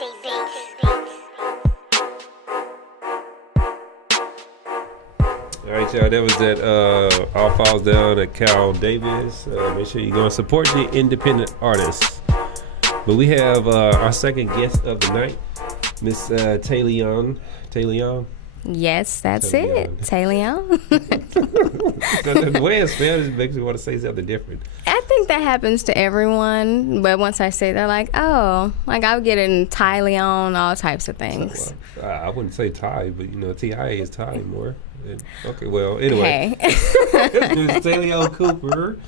All right, y'all. That was that All Falls Down at Cal Davis. Make sure you go and support the independent artists. But we have our second guest of the night, Miss Tai'Leone. Tai'Leone? Yes, that's it. Tai'Leone. The way it's spelled just makes me want to say something different. I think that happens to everyone, but once I say, they're like, oh, like I'll get in Tai'Leone, all types of things. So, I wouldn't say Thai, but you know, T-I is Thai more. Okay, well, anyway. Hey. There's Tai'Leone Cooper,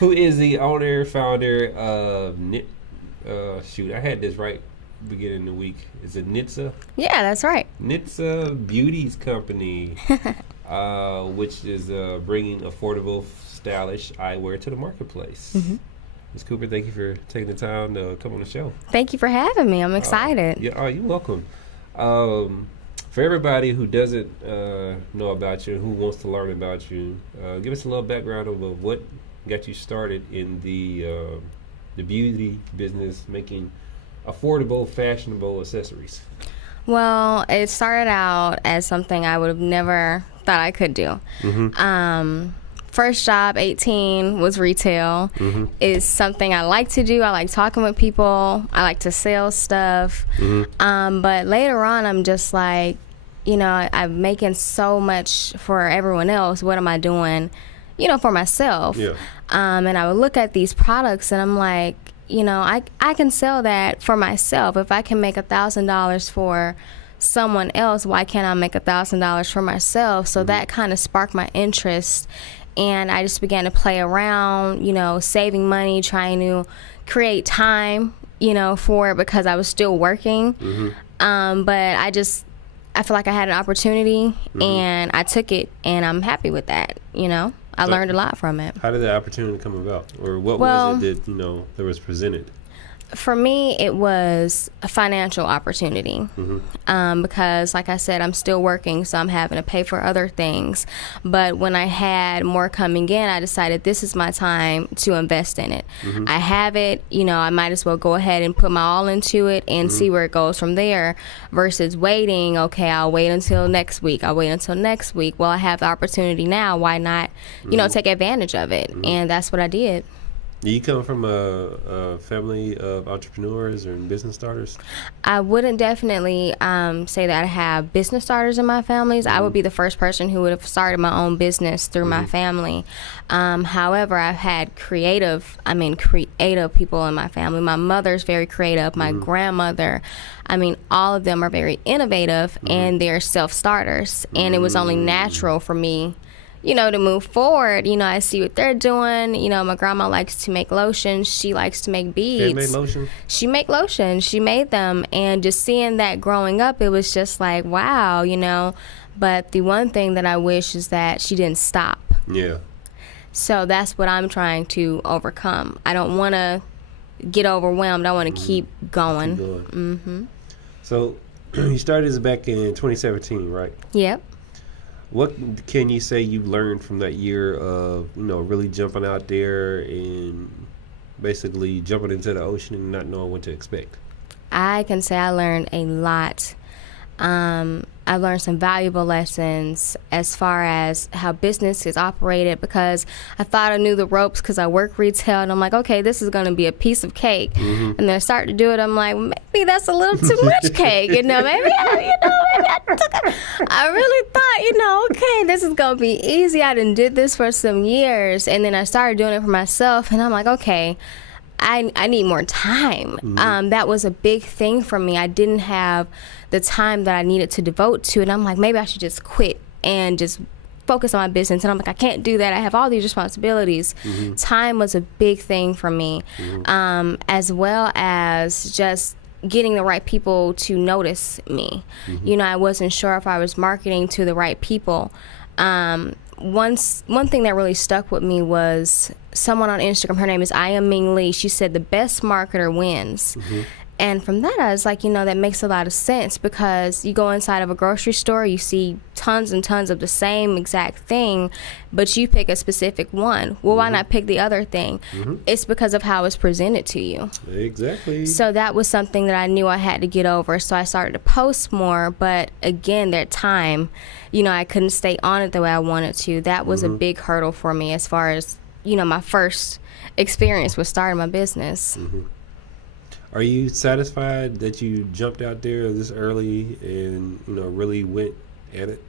who is the owner, founder of I had this right beginning of the week. Is it Nitza? Yeah, that's right. Nitza Beauty's company, which is bringing affordable, stylish eyewear to the marketplace. Mm-hmm. Ms. Cooper, thank you for taking the time to come on the show. Thank you for having me. I'm excited. You're welcome. For everybody who doesn't know about you, who wants to learn about you, give us a little background of what got you started in the beauty business, making affordable, fashionable accessories. Well, it started out as something I would have never thought I could do. Mm-hmm. First job, 18, was retail. Mm-hmm. It's something I like to do. I like talking with people. I like to sell stuff. Mm-hmm. But later on, I'm just like, you know, I'm making so much for everyone else. What am I doing, you know, for myself? Yeah. And I would look at these products and I'm like, you know, I can sell that for myself. If I can make $1,000 for someone else, why can't I make $1,000 for myself? So that kind of sparked my interest. And I just began to play around, you know, saving money, trying to create time, you know, for it because I was still working. Mm-hmm. But I feel like I had an opportunity and I took it and I'm happy with that, you know. I learned a lot from it. How did the opportunity come about? Or what was it that, you know, that was presented? For me, it was a financial opportunity because, like I said, I'm still working, so I'm having to pay for other things. But when I had more coming in, I decided this is my time to invest in it. Mm-hmm. I have it, you know, I might as well go ahead and put my all into it and see where it goes from there versus waiting, okay, I'll wait until next week. Well, I have the opportunity now. Why not, you know, take advantage of it? And that's what I did. You come from a family of entrepreneurs or business starters? I wouldn't definitely say that I have business starters in my families. I would be the first person who would have started my own business through my family. However, I've had creative people in my family. My mother's very creative. My grandmother, all of them are very innovative and they're self-starters. And it was only natural for me, you know, to move forward. You know, I see what they're doing. You know, my grandma likes to make lotions. She likes to make beads. Handmade lotion? She make lotions. She made them. And just seeing that growing up, it was just like, wow, you know. But the one thing that I wish is that she didn't stop. Yeah. So that's what I'm trying to overcome. I don't want to get overwhelmed. I want to keep going. Mm-hmm. So you started this back in 2017, right? Yep. What can you say you learned from that year of, you know, really jumping out there and basically jumping into the ocean and not knowing what to expect? I can say I learned a lot. I learned some valuable lessons as far as how business is operated because I thought I knew the ropes because I work retail and I'm like, okay, this is going to be a piece of cake. And then I start to do it. I'm like, maybe that's a little too much cake. You know, maybe I really thought, you know, okay, this is going to be easy. I done did this for some years. And then I started doing it for myself and I'm like, okay, I need more time. That was a big thing for me. I didn't have the time that I needed to devote to it. And I'm like, maybe I should just quit and just focus on my business. And I'm like, I can't do that. I have all these responsibilities. Time was a big thing for me, as well as just getting the right people to notice me. You know, I wasn't sure if I was marketing to the right people. One thing that really stuck with me was someone on Instagram, her name is I Am Ming Lee. She said the best marketer wins. And from that, I was like, that makes a lot of sense, because you go inside of a grocery store, you see tons and tons of the same exact thing, but you pick a specific one. Well, why not pick the other thing? It's because of how it's presented to you. Exactly. So that was something that I knew I had to get over. So I started to post more, but again, that time, I couldn't stay on it the way I wanted to. That was a big hurdle for me as far as, my first experience with starting my business. Are you satisfied that you jumped out there this early and, really went at it?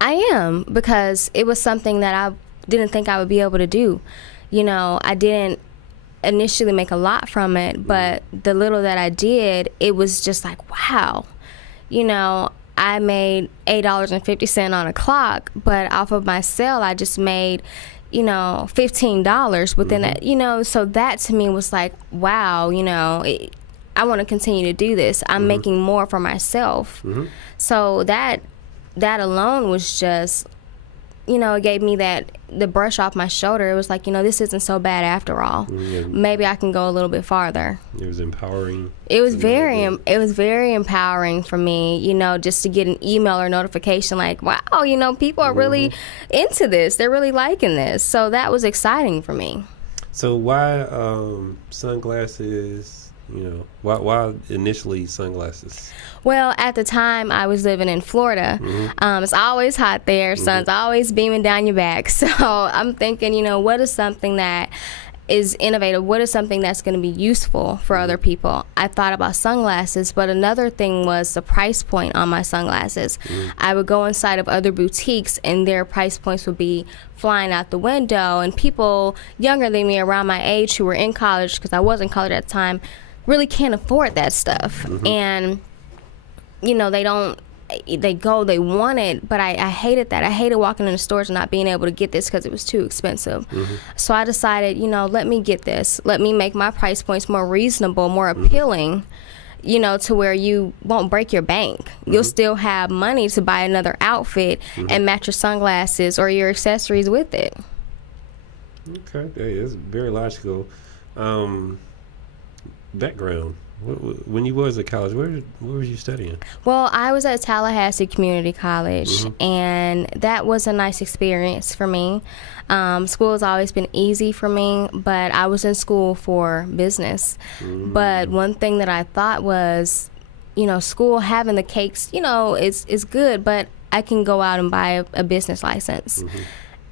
I am, because it was something that I didn't think I would be able to do. I didn't initially make a lot from it, but the little that I did, it was just like, wow. I made $8.50 on a clock, but off of my sale, I just made, $15 within that, so that to me was like, wow, I want to continue to do this. I'm making more for myself. So that alone was just, it gave me the brush off my shoulder. It was like, this isn't so bad after all. Maybe I can go a little bit farther. It was empowering. It was very empowering for me, just to get an email or notification like, wow, people are really into this. They're really liking this. So that was exciting for me. So why sunglasses? Why initially sunglasses? Well, at the time, I was living in Florida. It's always hot there. Sun's always beaming down your back. So I'm thinking, what is something that is innovative? What is something that's going to be useful for other people? I thought about sunglasses, but another thing was the price point on my sunglasses. I would go inside of other boutiques, and their price points would be flying out the window. And people younger than me, around my age, who were in college, because I was in college at the time, really can't afford that stuff. And they want it, but I hated that. I hated walking in the stores and not being able to get this because it was too expensive. So I decided, let me get this. Let me make my price points more reasonable, more appealing, to where you won't break your bank. You'll still have money to buy another outfit and match your sunglasses or your accessories with it. Okay, that's very logical. Background. When you was at college, where was you studying? Well, I was at Tallahassee Community College, and that was a nice experience for me. School has always been easy for me, but I was in school for business. But one thing that I thought was, school, having the cakes, is good, but I can go out and buy a business license.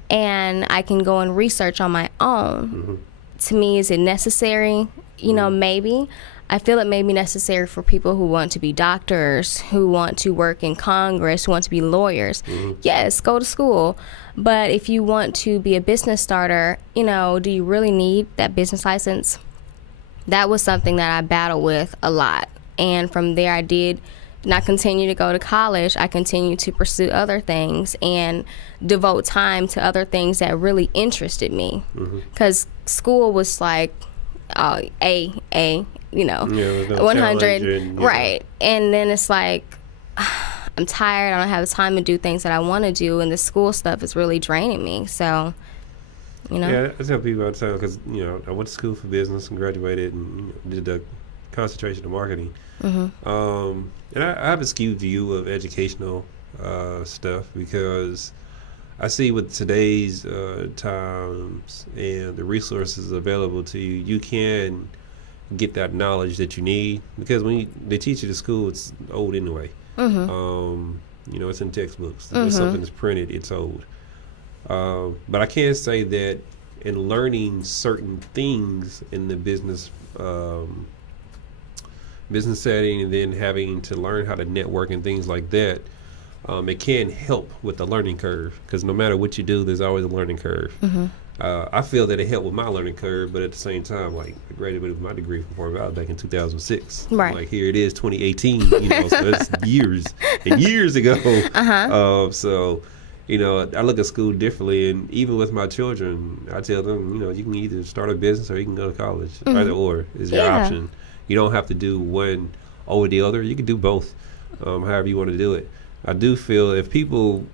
And I can go and research on my own. To me, is it necessary? Maybe. I feel it may be necessary for people who want to be doctors, who want to work in Congress, who want to be lawyers. Yes, go to school. But if you want to be a business starter, do you really need that business license? That was something that I battled with a lot. And from there, I did not continue to go to college. I continued to pursue other things and devote time to other things that really interested me. Because school was like, A, 100, right. And then it's like, I'm tired, I don't have the time to do things that I want to do, and the school stuff is really draining me. So, Yeah, I tell people all the time, because, I went to school for business and graduated and did the concentration in marketing. And I have a skewed view of educational stuff, because I see with today's times and the resources available to you, you can get that knowledge that you need, because when they teach you to school, it's old anyway. It's in textbooks. When something is printed, it's old. But I can say that in learning certain things in the business setting, and then having to learn how to network and things like that, it can help with the learning curve, because no matter what you do, there's always a learning curve. I feel that it helped with my learning curve, but at the same time, like, I graduated with my degree from Fort Valley back in 2006. Right. Like, here it is, 2018, so that's years and years ago. So, I look at school differently, and even with my children, I tell them, you can either start a business or you can go to college. Either or is your option. You don't have to do one over the other. You can do both, however you want to do it. I do feel if people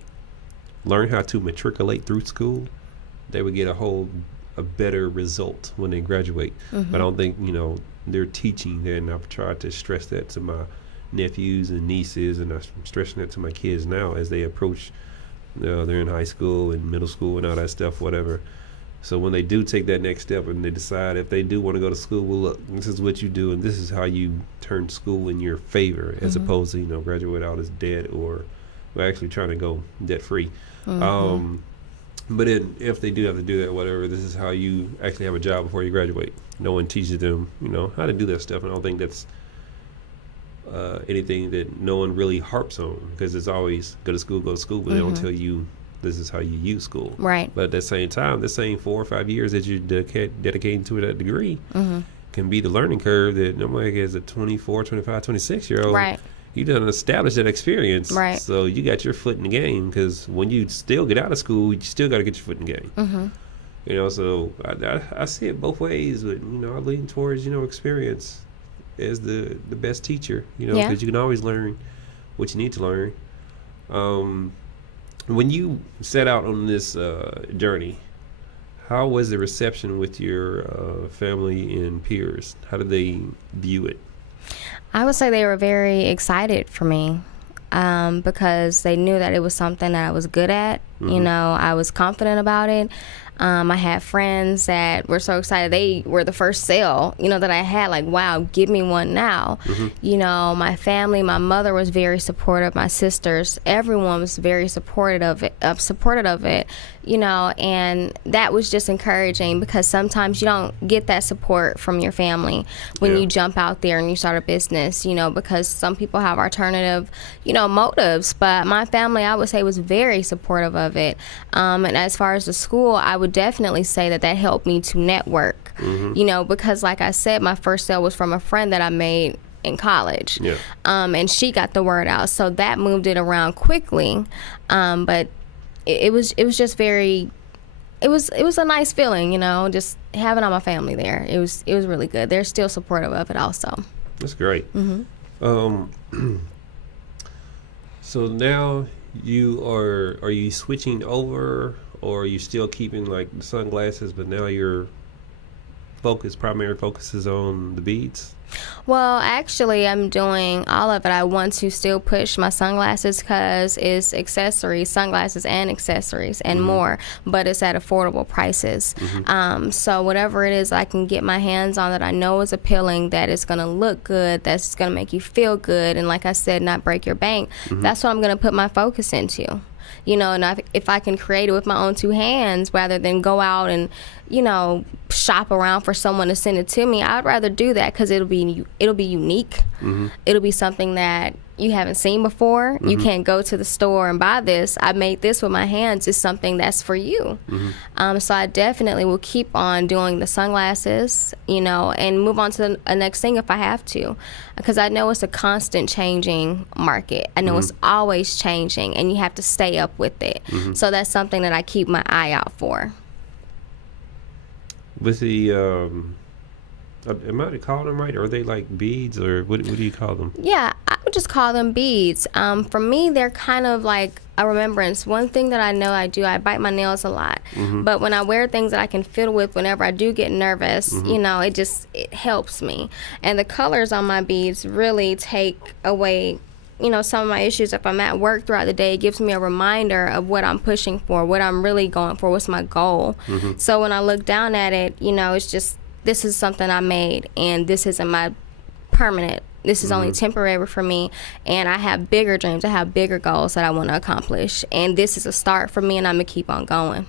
learn how to matriculate through school, they would get a whole a better result when they graduate. Mm-hmm. But I don't think, they're teaching that, and I've tried to stress that to my nephews and nieces, and I'm stressing that to my kids now as they approach, they're in high school and middle school and all that stuff, whatever. So when they do take that next step and they decide if they do want to go to school, well, look, this is what you do, and this is how you turn school in your favor, as opposed to, graduate out as debt, or we're actually trying to go debt free. But then if they do have to do that, whatever, this is how you actually have a job before you graduate. No one teaches them, how to do that stuff. And I don't think that's anything that no one really harps on, because it's always go to school, but they don't tell you this is how you use school. Right. But at the same time, the same 4 or 5 years that you're dedicating to that degree can be the learning curve that nobody as a 24, 25, 26-year-old. Right. You done established that experience. Right. So you got your foot in the game, because when you still get out of school, you still got to get your foot in the game. So I see it both ways, but, I lean towards, experience as the best teacher, because you can always learn what you need to learn. When you set out on this journey, how was the reception with your family and peers? How did they view it? I would say they were very excited for me, because they knew that it was something that I was good at. I was confident about it. I had friends that were so excited. They were the first sale, that I had. Like, wow, give me one now. My family, my mother was very supportive. My sisters, everyone was very supportive of it. And that was just encouraging, because sometimes you don't get that support from your family when you jump out there and you start a business. Because some people have alternative, motives. But my family, I would say, was very supportive of it. And as far as the school, I would definitely say that helped me to network, because like I said, my first sale was from a friend that I made in college. And she got the word out. So that moved it around quickly. But it was just very, it was a nice feeling, just having all my family there. It was really good. They're still supportive of it also. That's great. So now are you switching over, or are you still keeping like the sunglasses, but now your primary focus is on the beads? Well, actually, I'm doing all of it. I want to still push my sunglasses, because it's accessories, sunglasses and accessories and more, but it's at affordable prices. So whatever it is I can get my hands on that I know is appealing, that is going to look good, that's going to make you feel good, and like I said, not break your bank, that's what I'm going to put my focus into. And if I can create it with my own two hands rather than go out and, shop around for someone to send it to me, I'd rather do that, because it'll be unique. It'll be something that you haven't seen before. You can't go to the store and buy this. I made this with my hands. It's something that's for you. So I definitely will keep on doing the sunglasses, and move on to the next thing if I have to, because I know it's a constant changing market. I know it's always changing, and you have to stay up with it. So that's something that I keep my eye out for. With the, am I calling them right? Are they like beads, or what do you call them? Yeah, I would just call them beads. For me, they're kind of like a remembrance. One thing that I know I do, I bite my nails a lot. But when I wear things that I can fiddle with whenever I do get nervous, it helps me. And the colors on my beads really take away some of my issues. If I'm at work throughout the day, it gives me a reminder of what I'm pushing for, what I'm really going for, what's my goal. So when I look down at it, it's just, this is something I made, and this isn't my permanent. This is only temporary for me, and I have bigger dreams. I have bigger goals that I want to accomplish, and this is a start for me, and I'm going to keep on going.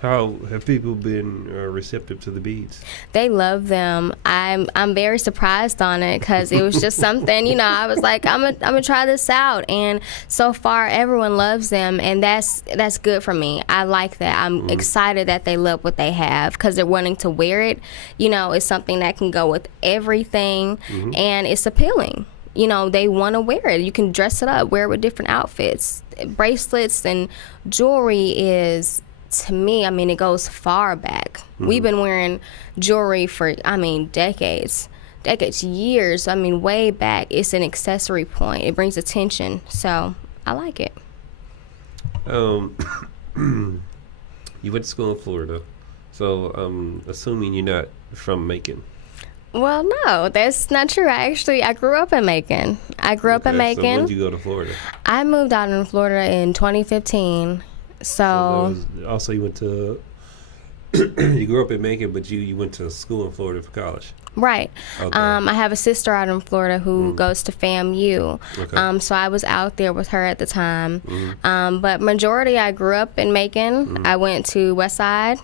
How have people been receptive to the beads? They love them. I'm very surprised on it, because it was just something, I was like, I'm gonna try this out, and so far everyone loves them, and that's good for me. I like that. I'm excited that they love what they have, because they're wanting to wear it. It's something that can go with everything, and it's appealing. They want to wear it. You can dress it up, wear it with different outfits. Bracelets and jewelry is, to me, it goes far back. We've been wearing jewelry for, decades, years. Way back. It's an accessory point. It brings attention. So I like it. You went to school in Florida. So I'm assuming you're not from Macon. Well, no, that's not true. I grew up in Macon. I grew up in Macon. So when did you go to Florida? I moved out in Florida in 2015. So also you went to you grew up in Macon, but you went to school in Florida for college. Right. Okay. I have a sister out in Florida who goes to FAMU. Okay. So I was out there with her at the time. But majority, I grew up in Macon. I went to Westside,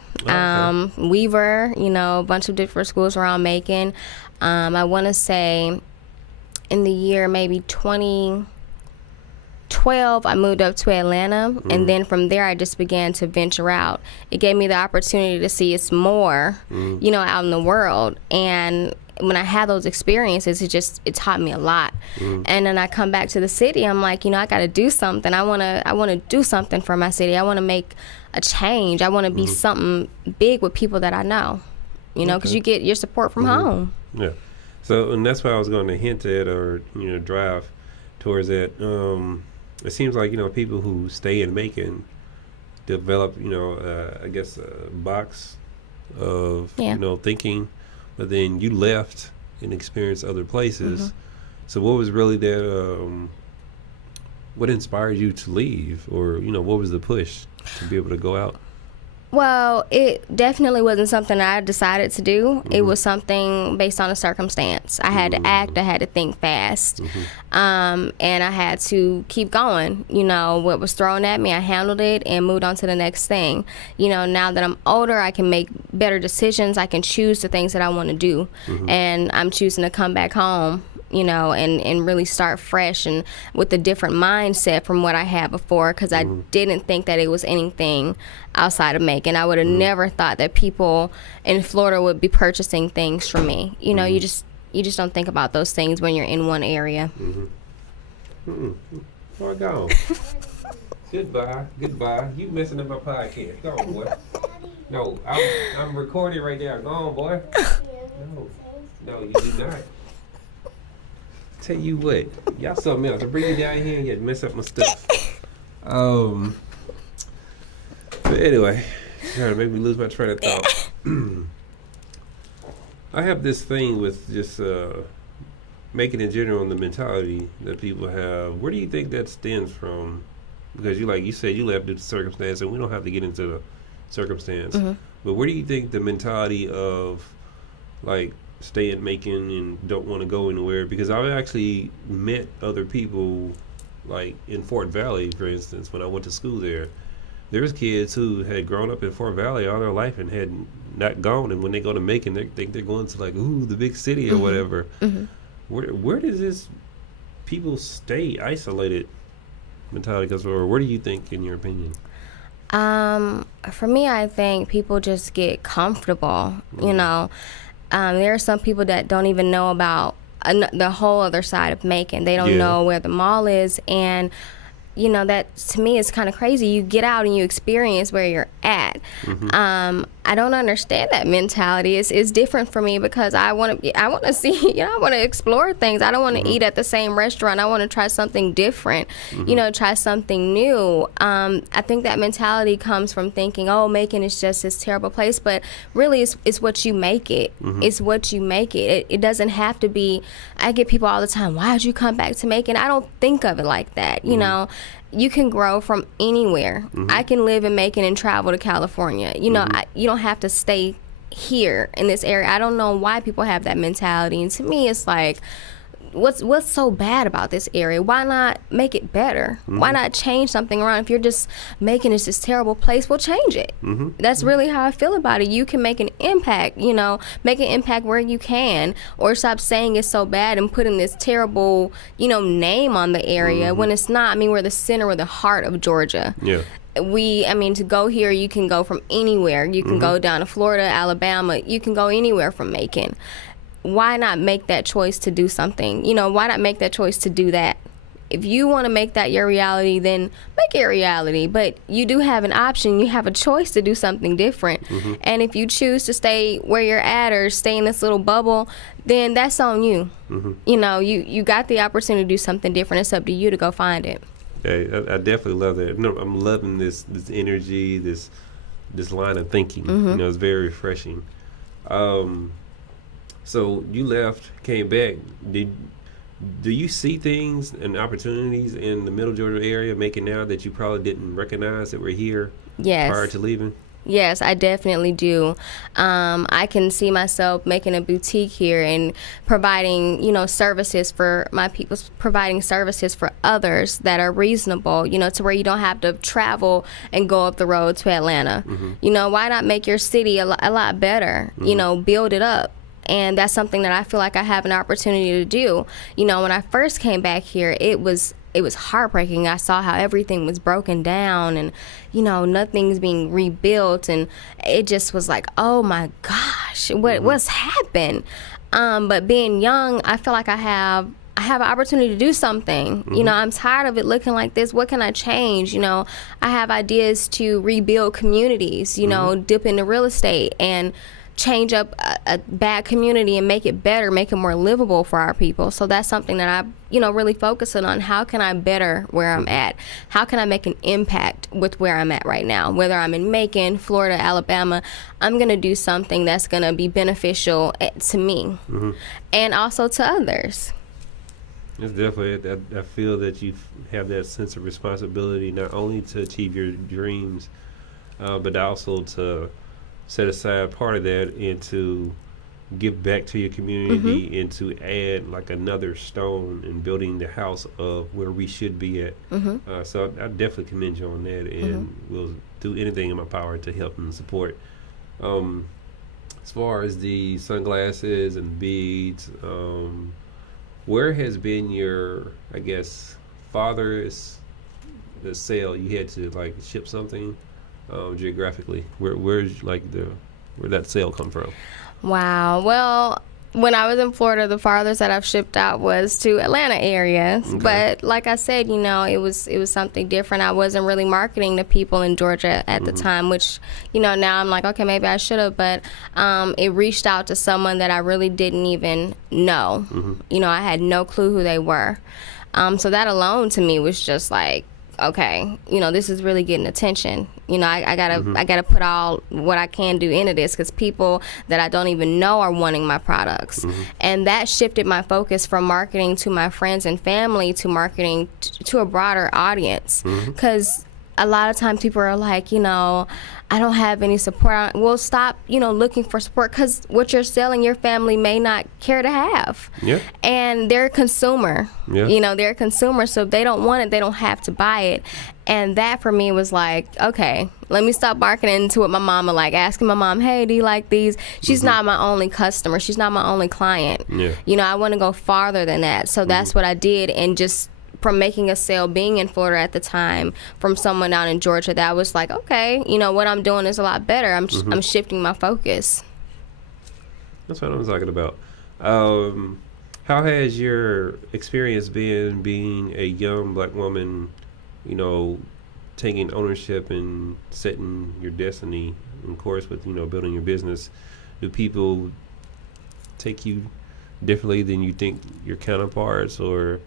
Weaver, a bunch of different schools around Macon. I want to say in the year maybe 2012, I moved up to Atlanta, and then from there I just began to venture out. It gave me the opportunity to see it's more, out in the world. And when I had those experiences, it taught me a lot. And then I come back to the city, I'm like, I got to do something. I want to do something for my city. I want to make a change. I want to be something big with people that I know, because you get your support from home. Yeah. So, and that's why I was going to hint at or, drive towards that. It seems like, people who stay in Macon develop, I guess a box of, thinking, but then you left and experienced other places. So what was really that, what inspired you to leave, or, what was the push to be able to go out? Well, it definitely wasn't something I decided to do. It was something based on a circumstance. I had to act. I had to think fast. And I had to keep going. What was thrown at me, I handled it and moved on to the next thing. Now that I'm older, I can make better decisions. I can choose the things that I want to do. And I'm choosing to come back home, and really start fresh and with a different mindset from what I had before, because I didn't think that it was anything outside of Macon. I would have never thought that people in Florida would be purchasing things from me. You just don't think about those things when you're in one area. Boy, go on. Goodbye. You messing up my podcast. Go on, boy. No, I'm recording right now. Go on, boy. No, you do not. Tell you what, y'all something else. I bring you down here and you mess up my stuff. But anyway, trying to make me lose my train of thought. I have this thing with just making in general and the mentality that people have. Where do you think that stems from? Because you said you left due to circumstance, and we don't have to get into the circumstance. But where do you think the mentality of stay in Macon and don't want to go anywhere? Because I've actually met other people, like in Fort Valley, for instance, when I went to school there. There's kids who had grown up in Fort Valley all their life and had not gone, and when they go to Macon, they think they're going to the big city or whatever. Where does this people stay isolated mentality come from, or where do you think, in your opinion? For me, I think people just get comfortable. There are some people that don't even know about the whole other side of Macon. They don't know where the mall is, and that to me is kind of crazy. You get out and you experience where you're at. I don't understand that mentality. It's different for me because I want to see, I want to explore things. I don't want to eat at the same restaurant. I want to try something different, try something new. I think that mentality comes from thinking, oh, Macon is just this terrible place, but really it's what you make it. It's what you make it. It doesn't have to be. I get people all the time, why did you come back to Macon? I don't think of it like that, You can grow from anywhere. I can live in Macon and travel to California. You don't have to stay here in this area. I don't know why people have that mentality. And to me, it's like, what's so bad about this area? Why not make it better? Why not change something around? If you're just making this terrible place, well, change it. That's really how I feel about it. You can make an impact, make an impact where you can, or stop saying it's so bad and putting this terrible, name on the area when it's not. I mean, we're the center or the heart of Georgia. Yeah. To go here, you can go from anywhere. You can go down to Florida, Alabama. You can go anywhere from Macon. Why not make that choice to do something? Why not make that choice to do that? If you want to make that your reality, then make it reality. But you do have an option. You have a choice to do something different. And if you choose to stay where you're at or stay in this little bubble, then that's on you. You got the opportunity to do something different. It's up to you to go find it. Hey, I definitely love that. No, I'm loving this energy, this this line of thinking. You know, it's very refreshing. So you left, came back. Do you see things and opportunities in the Middle Georgia area, Macon now, that you probably didn't recognize that were here prior to leaving? Yes, I definitely do. I can see myself making a boutique here and providing, you know, services for my people, providing services for others that are reasonable, you know, to where you don't have to travel and go up the road to Atlanta. You know, why not make your city a lot better, you know, build it up? And that's something that I feel like I have an opportunity to do. You know, when I first came back here, it was heartbreaking. I saw how everything was broken down and, you know, nothing's being rebuilt. And it just was like, oh my gosh, what's happened? But being young, I feel like I have an opportunity to do something. You know, I'm tired of it looking like this. What can I change? You know, I have ideas to rebuild communities, you know, dip into real estate and change up a bad community and make it better, make it more livable for our people. So that's something that I, you know, really focusing on. How can I better where I'm at? How can I make an impact with where I'm at right now? Whether I'm in Macon, Florida, Alabama, I'm going to do something that's going to be beneficial to me and also to others. It's definitely, I feel that you have that sense of responsibility not only to achieve your dreams, but also to set aside part of that and to give back to your community and to add like another stone in building the house of where we should be at. So I definitely commend you on that, and will do anything in my power to help and support. As far as the sunglasses and beads, where has been your, I guess, farthest the sale you had to like ship something? Geographically, where's like where that sale come from? Wow. Well, when I was in Florida, the farthest that I've shipped out was to Atlanta area. Okay. But like I said, you know, it was something different. I wasn't really marketing to people in Georgia at the time, which, you know, now I'm like, okay, maybe I should have. But it reached out to someone that I really didn't even know. You know, I had no clue who they were. So that alone to me was just like, okay, you know, this is really getting attention. You know, I gotta put all what I can do into this, because people that I don't even know are wanting my products. And that shifted my focus from marketing to my friends and family to marketing to a broader audience. Because a lot of times people are like, you know, I don't have any support. Well, stop, you know, looking for support, because what you're selling, your family may not care to have. And they're a consumer. You know, they're a consumer, so if they don't want it, they don't have to buy it. And that for me was like, okay, let me stop marketing to what my mama like, asking my mom, hey, do you like these? She's not my only customer. She's not my only client. You know, I want to go farther than that. So that's what I did. And just from making a sale, being in Florida at the time, from someone out in Georgia, that was like, okay, you know, what I'm doing is a lot better. I'm shifting my focus. That's what I'm talking about. How has your experience been being a young black woman, you know, taking ownership and setting your destiny, of course, with, you know, building your business? Do people take you differently than you think your counterparts or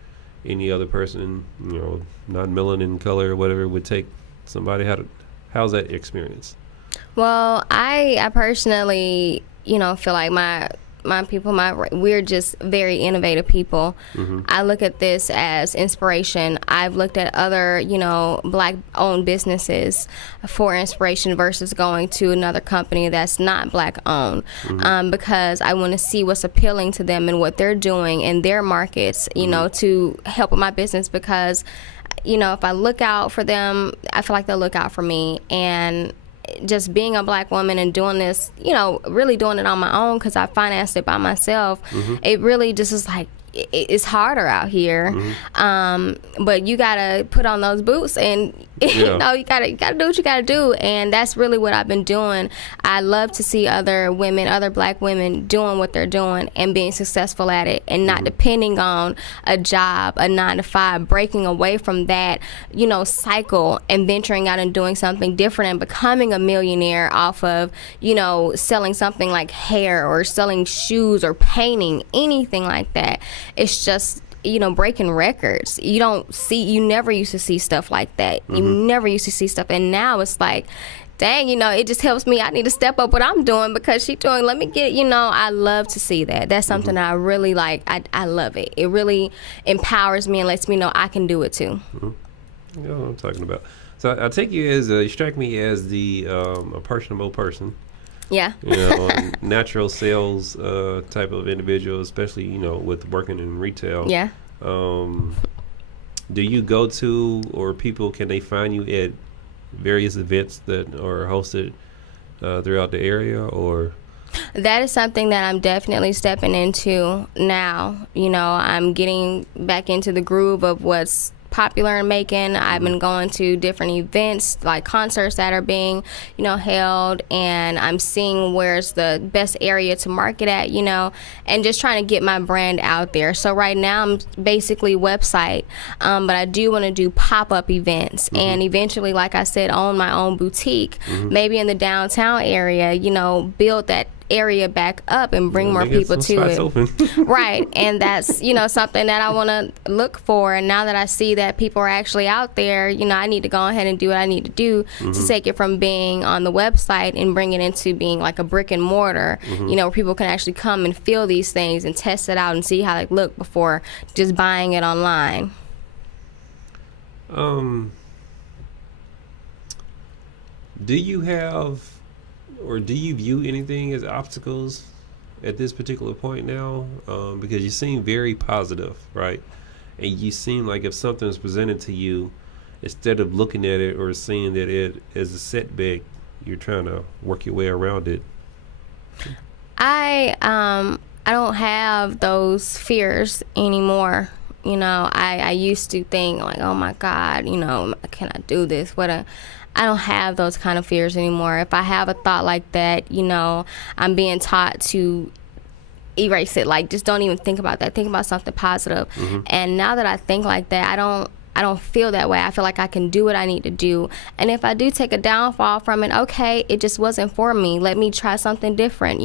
any other person, you know, non-melanin color or whatever, would take somebody? How's that experience? Well, I personally, you know, feel like my people, we're just very innovative people. I look at this as inspiration. I've looked at other, you know, black-owned businesses for inspiration versus going to another company that's not black-owned, because I want to see what's appealing to them and what they're doing in their markets, you know, to help with my business. Because, you know, if I look out for them, I feel like they'll look out for me. And just being a black woman and doing this, you know, really doing it on my own, because I financed it by myself, it really just is like, it's harder out here. But you gotta put on those boots and you know, you gotta do what you gotta do. And that's really what I've been doing. I love to see other women, other black women doing what they're doing and being successful at it, and not depending on a job, a 9-to-5, breaking away from that, you know, cycle and venturing out and doing something different and becoming a millionaire off of, you know, selling something like hair or selling shoes or painting, anything like that. It's just, you know, breaking records. You never used to see stuff like that. You never used to see stuff. And now it's like, dang, it just helps me. I need to step up what I'm doing because she's doing. Let me get, I love to see that. That's something that I really like. I love it. It really empowers me and lets me know I can do it too. You know what I'm talking about. So I take you as you strike me as the a personable person. Yeah. Natural sales type of individual, especially with working in retail. Yeah. Do you go to, or people, can they find you at various events that are hosted throughout the area, or? That is something that I'm definitely stepping into now. I'm getting back into the groove of what's popular in Macon. I've been going to different events, like concerts that are being, held, and I'm seeing where's the best area to market at, and just trying to get my brand out there. So right now I'm basically website, but I do want to do pop-up events and eventually, like I said, own my own boutique, maybe in the downtown area, build that area back up and bring more people to it. Right. And that's, something that I want to look for. And now that I see that people are actually out there, I need to go ahead and do what I need to do to take it from being on the website and bring it into being like a brick and mortar, where people can actually come and feel these things and test it out and see how they look before just buying it online. Do you have, or do you view anything as obstacles at this particular point now? Because you seem very positive, right? And you seem like if something is presented to you, instead of looking at it or seeing that it as a setback, you're trying to work your way around it. I don't have those fears anymore. I used to think like, oh my God, can I do this? I don't have those kind of fears anymore. If I have a thought like that, I'm being taught to erase it. Like, just don't even think about that. Think about something positive. And now that I think like that, I don't feel that way. I feel like I can do what I need to do. And if I do take a downfall from it, okay, it just wasn't for me. Let me try something different.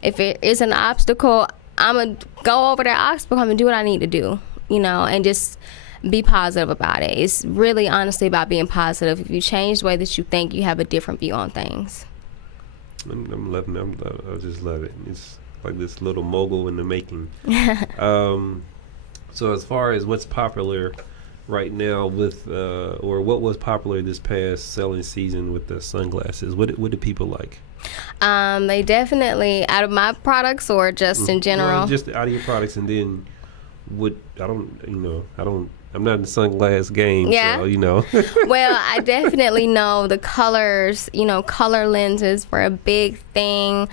If it is an obstacle, I'm going to go over that obstacle. I'm going to do what I need to do, and just be positive about it. It's really honestly about being positive. If you change the way that you think, you have a different view on things. I'm loving it. I just love it. It's like this little mogul in the making. So as far as what's popular right now with, or what was popular this past selling season with the sunglasses, what do people like? They definitely, out of my products or just in general? Well, just out of your products, and then I'm not in the sunglass game, so, Well, I definitely know the colors, color lenses were a big thing.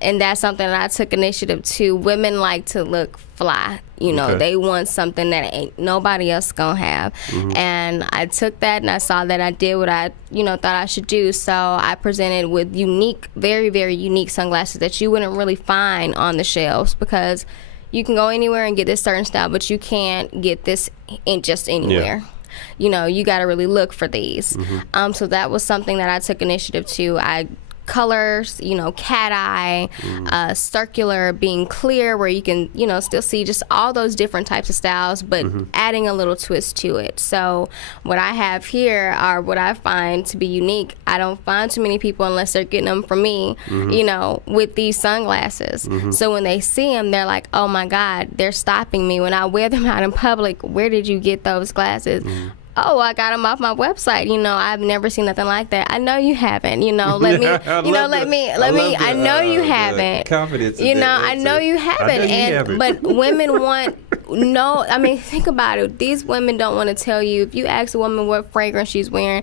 And that's something that I took initiative to. Women like to look fly. They want something that ain't nobody else gonna have. And I took that and I saw that I did what I, thought I should do. So I presented with unique, very, very unique sunglasses that you wouldn't really find on the shelves, because you can go anywhere and get this certain style, but you can't get this in just anywhere. You got to really look for these. So that was something that I took initiative to. Colors, cat eye, circular, being clear where you can, still see just all those different types of styles, but adding a little twist to it. So what I have here are what I find to be unique. I don't find too many people unless they're getting them from me, with these sunglasses. So when they see them, they're like, oh my God, they're stopping me when I wear them out in public. Where did you get those glasses? Oh, I got them off my website. I've never seen nothing like that. I know you haven't. Let me. I know you haven't. Confidence. I know you haven't. But women want think about it. These women don't want to tell you. If you ask a woman what fragrance she's wearing,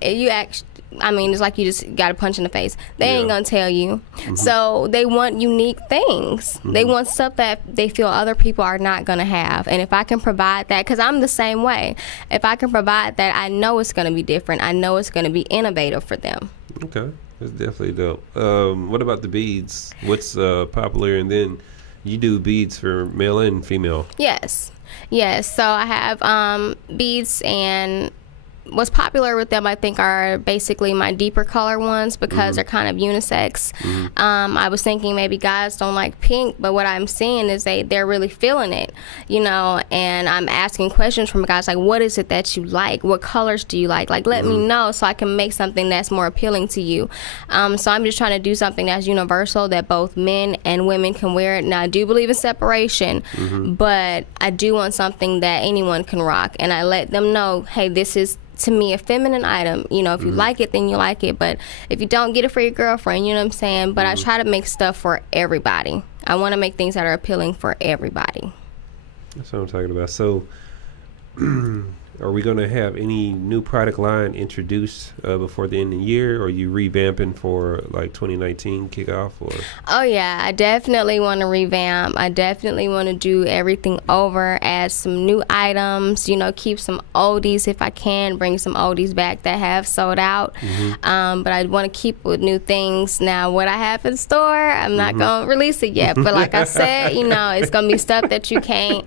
it's like you just got a punch in the face. They ain't gonna tell you. So they want unique things. They want stuff that they feel other people are not gonna have. And if I can provide that, because I'm the same way, if I can provide that, I know it's gonna be different. I know it's gonna be innovative for them. Okay, that's definitely dope. What about the beads? What's popular? And then you do beads for male and female. Yes. So I have beads and what's popular with them, I think, are basically my deeper color ones because they're kind of unisex. I was thinking maybe guys don't like pink, but what I'm seeing is they're really feeling it, you know, and I'm asking questions from guys like, what is it that you like? What colors do you like? Like, let me know so I can make something that's more appealing to you. So I'm just trying to do something that's universal that both men and women can wear it. Now, I do believe in separation, but I do want something that anyone can rock, and I let them know, hey, this is to me a feminine item. You know, if you like it, then you like it, but if you don't, get it for your girlfriend, you know what I'm saying? But I try to make stuff for everybody. I want to make things that are appealing for everybody. That's what I'm talking about. So are we going to have any new product line introduced before the end of the year, or are you revamping for like 2019 kickoff? Or? Oh yeah, I definitely want to revamp. I definitely want to do everything over, add some new items, you know, keep some oldies if I can, bring some oldies back that have sold out. But I want to keep with new things. Now, what I have in store, I'm not going to release it yet, but like I said, you know, it's going to be stuff that you can't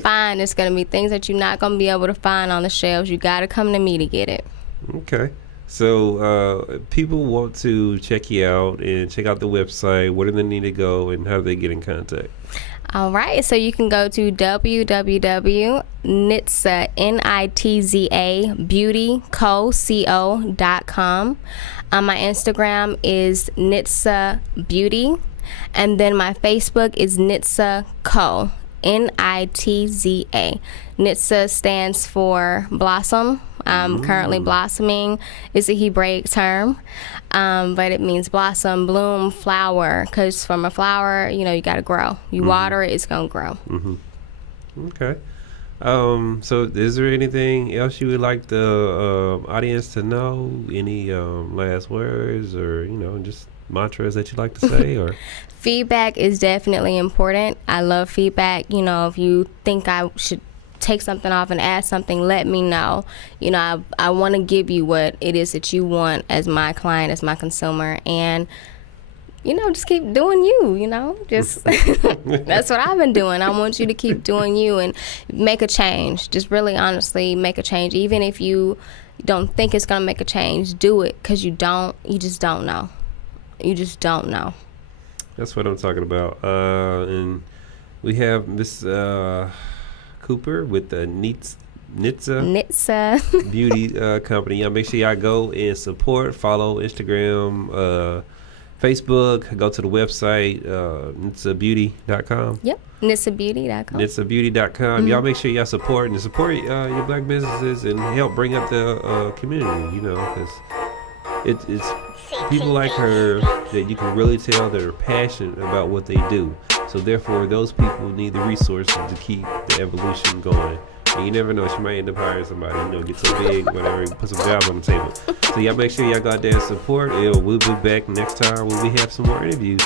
find. It's going to be things that you're not going to be able to find on the shelves. You got to come to me to get it. Okay. So people want to check you out and check out the website. Where do they need to go, and how do they get in contact? All right, so you can go to www.nitza, beautyco.com. My Instagram is Nitza Beauty, and then my Facebook is Nitza Co. Nitza. Nitza stands for blossom. I'm currently blossoming. It's a Hebraic term, but it means blossom, bloom, flower. Because from a flower, you know, you got to grow. You water it, it's going to grow. Okay. So is there anything else you would like the audience to know? Any last words, or, you know, just mantras that you'd like to say? Or feedback is definitely important. I love feedback. You know, if you think I should take something off and add something, let me know. You know, I want to give you what it is that you want as my client, as my consumer, and you know, just keep doing you, you know, just that's what I've been doing. I want you to keep doing you and make a change. Just really honestly make a change. Even if you don't think it's going to make a change, do it, because you just don't know. You just don't know. That's what I'm talking about. And we have Miss Cooper with the Nitza Beauty Company. Y'all make sure y'all go and support, follow Instagram, Facebook, go to the website, NitzaBeauty.com. Yep, NitzaBeauty.com. NitzaBeauty.com. Y'all make sure y'all support your black businesses and help bring up the community, you know, because it's people like her that you can really tell that are passionate about what they do. So therefore, those people need the resources to keep the evolution going. And you never know, she might end up hiring somebody, you know, get so big, whatever, put some jobs on the table. So y'all make sure y'all go out there and support. We'll be back next time when we have some more interviews.